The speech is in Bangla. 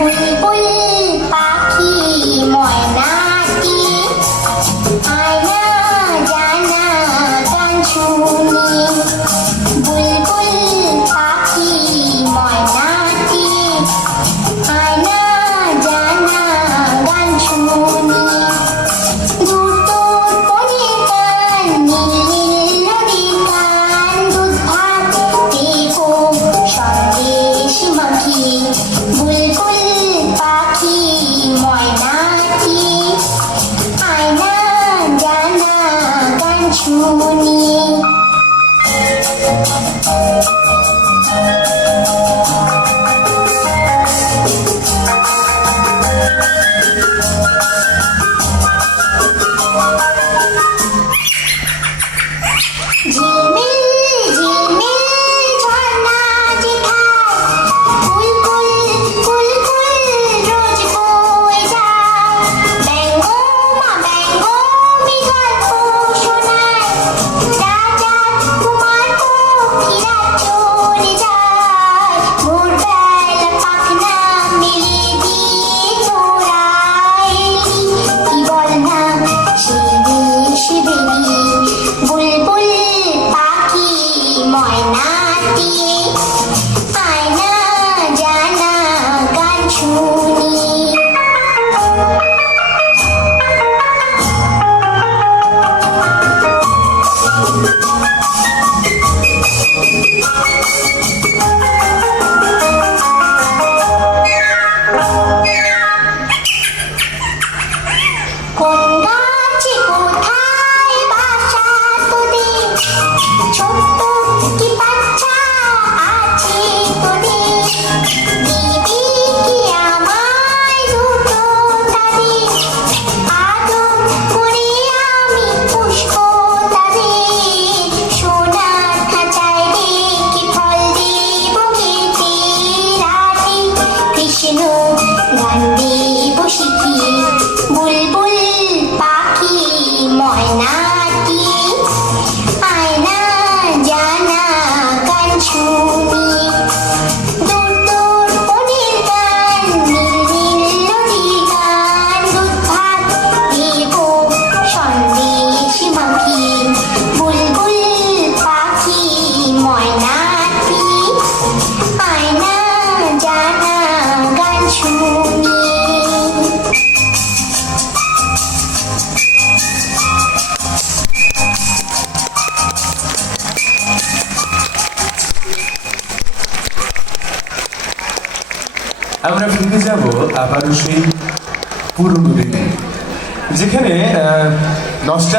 বুলবুল পাখি ময়নাটি আয়না জানা গান শুনি। বুলবুল পাখি ময়নাটি আয়না জানা গান শুনি। দূর দূর বনের গান, নীল নীল নদীর গান, দুধ ভাত দেবো সন্দেশ মাখি। বুলবুল পাখি ময়নাটি আয়না জানা গান শুনি। ঝিলমিল ঝিলমিল ঝর্ণা যেখায় কুলকুল কুলকুল রোজ বয়ে যায়। ব্যঙ্গ মা ব্যঙ্গ গল্প শোনায়, রাজা কুমার পক্ষীরা চলে যায়। ভোরবেলা পাখনা মেলে দিয়ে তোরা এলি, কি বল না সেই দেশ বেলি। বুলবুল পাখি ময়নাটি আয়না জানা গান শুনি। কোন গাছে কোথায় বাসা তোদের, ছোট্ট কি বাচ্চা আছে তোদের। দিবি কি আমায় দুটো তাদের, আদর করে আমি পুষবো তাদের। সোনার খাঁচায় রেখে ফল দেবো খেতে রাতে, কৃষ্ণ গান দেবো শিখিয়ে। বুলবুল পাখি ময়নাটি আয়না জানা গান শুনি। দূর দূর বনের গান, নীল নীল নদীর গান, দুধ ভাত দেবো সন্দেশ মাখি। বুলবুল পাখি ময়নাটি আয়না জানা গান শুনি। আমরা ফিরে যাব আবারও সেই পুরনো দিনে, যেখানে নষ্টা